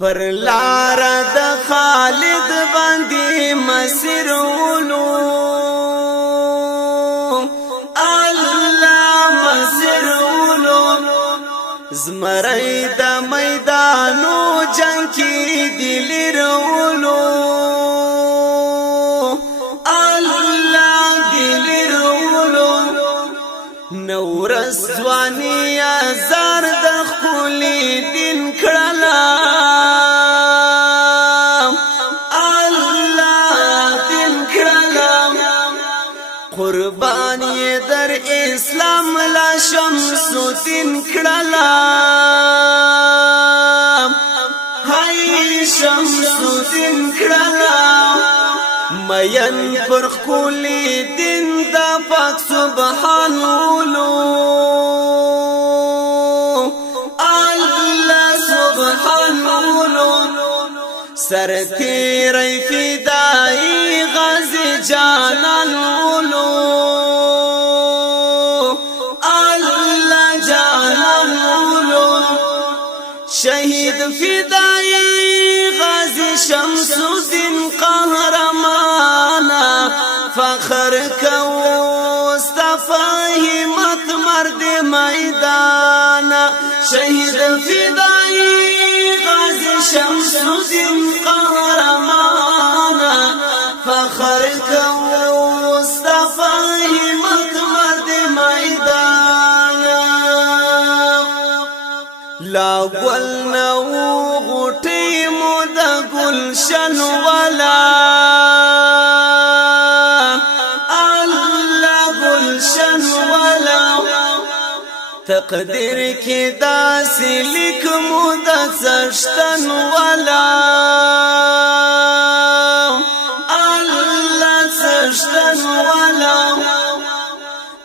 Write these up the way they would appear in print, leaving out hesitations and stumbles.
پر لار د خالد باندې مسرولو الله مسرولو زمرای د میدانو جنگ کی دلرولو الله دلرولو نورس ځواني زار د خولي دین کړلا قربانی در اسلام لا شمس الدین کړلا هاي شمس الدین کړلا مین پر خولي دین د پاک سبحان الله سبحان سر تیری فدائی غازی جانان شهید فدائی غازی شمس الدین قهرمانا فخر کو استفاهمت مرد میدانا شهید فدائی غازی شمس الدین قهرمانا فخر کو استفاهمت مرد میدانا لا گل نو غټي مود گلشن ولا الله گلشن ولا تقدیر کی داس لیک مود سشتن ولا الله سشتن ولا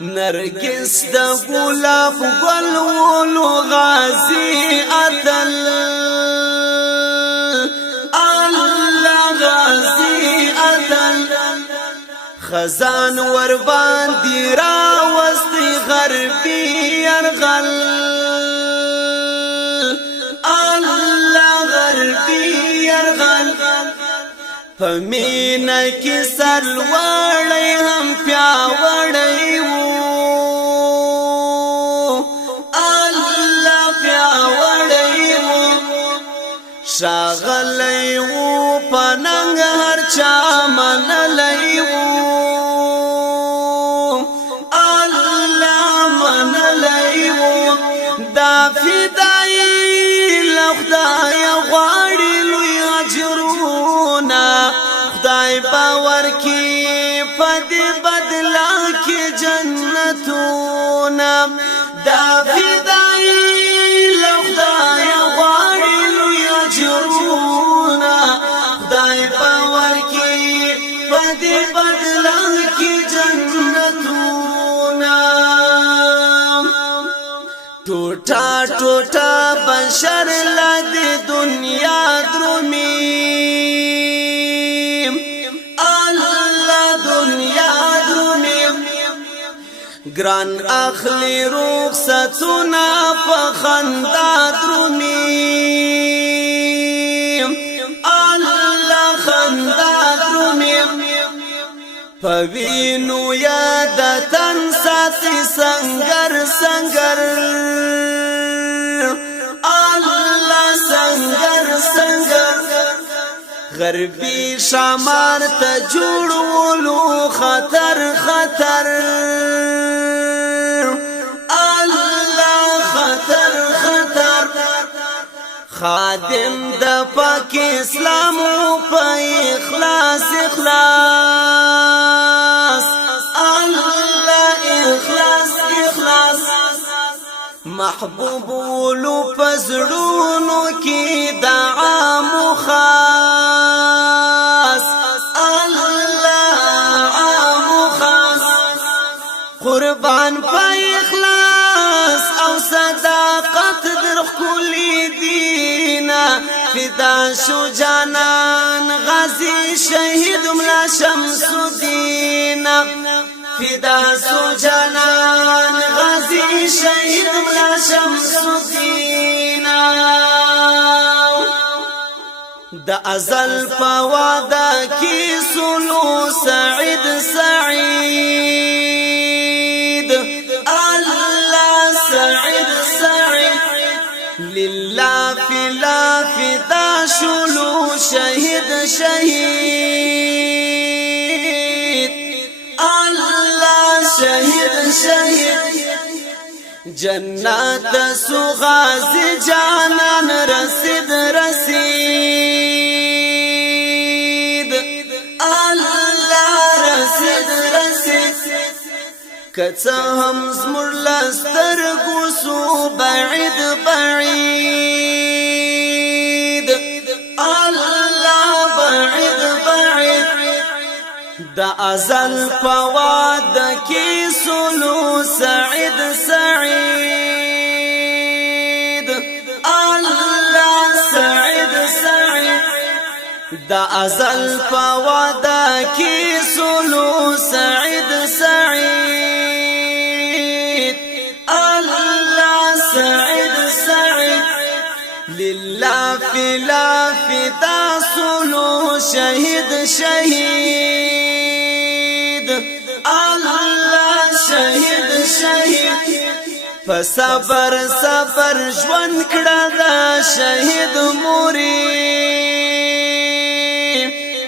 نرگس د گلاب گل ولو غازی اتل الله غازی اتل خزان ور باندې را وستي غربي يرغل الله غربي يرغل فمینا کی سر وړي هم پیا وړي شاغلی وو پننګ هر چا منلی وو الله منلی وو دا فدای لخدای غواړي لوی اجرونه خدای باور کی پدې بدلا کی جنتونه دا فدای لخدای پدی بدلان کی جنتونا ٹوٹا ٹوٹا بشر لد دنیا درمی اللہ دنیا درمی گران اخلی رخصتونا پخندا درمی اللہ خندا درمی پوینو یادتن ساتی سنگر سنگر اللہ سنگر سنگر غربی شامار تا جوڑولو خطر خطر اللہ خطر خطر خادم د پاک اسلام په اخلاص اخلاص الله اخلاص اخلاص محبوب ولو پزړونو کې دعا مخاص الله عام خاص قربان په اخلاص او صداقت در خولي دینا فدا شو جانان غازی شهید ملا شمس الدین فدا شو جانان غازی شهید ملا شمس الدین د ازل پوادا کی سلو سعید سعید الله سعید سعید لله فلا فدا شلو شهید شهید الله شهید شهید جنات سغاز جانان رسید رسید الله رسید رسید کڅه هم زمر لستر ګوسو بعید بعید الله بعید بعید د ازل پواد کی سلو سعید سعید الله سعید سعید د ازل پواد کی سلو سعید سعید الله سعید سعید لله فلا فدا سلو شهید شهید الله شهید شهید فصبر صبر ژوند کړه دا شهید موري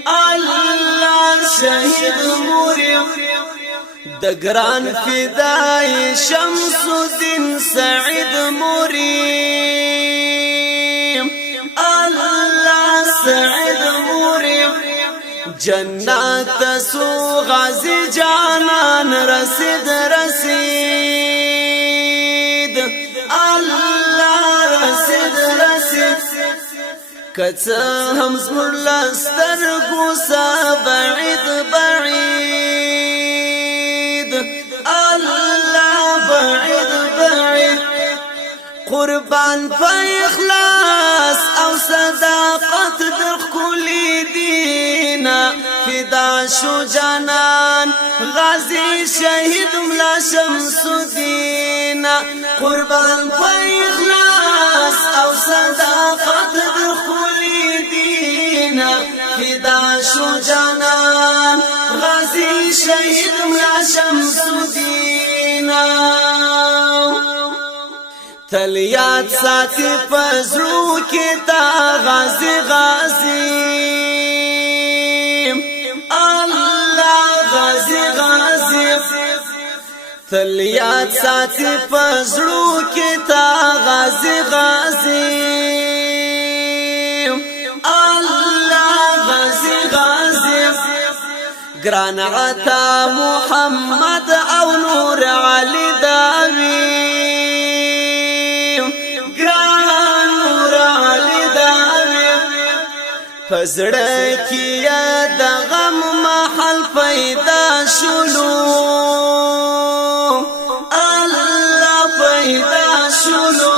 الله شهید موري د ګران فدای شمس الدین سعید موري الله سعید موري جنات سو غازی جانان رسید رسید الله رسید رسید کڅه هم زمر لستر ګوسا بعید بعید الله بعید بعید قربان په اخلاص او صداقت در کلی دینا فدا شو جانان غازی شهید ملا شمس الدین قربان په اخلاص او صداقت در کلی دینا فدا شو جانان غازی شهید ملا شمس الدین تل یاد ساتي پزړو کې تا غازی غازی الله غازی غازی تل یاد ساتي پزړو کې تا غازی غازی الله غازی غازی ګران عطا محمد او نور علی داوی پزړه کیا د غم محل پیدا شلو الله پیدا شلو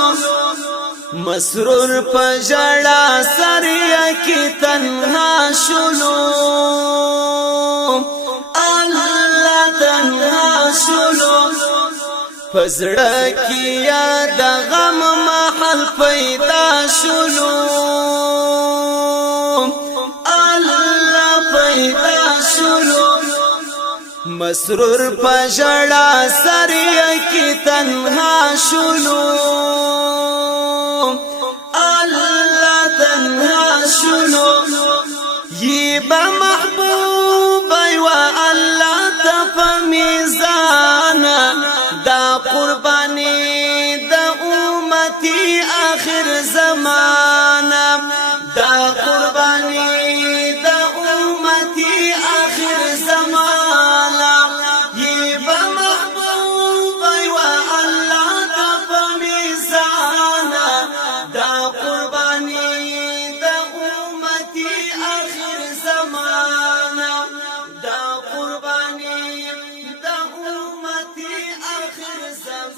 مسرور پجړه سریا کی تنها شلو الله تنها شلو پزړه کیا د غم محل پیدا شلو مسرور پجړه سریا کی تنها شلو الله تنها شلو یبا محبوب و الله تف میزان دا قربانی دا امتی آخر زمانه دا قربانی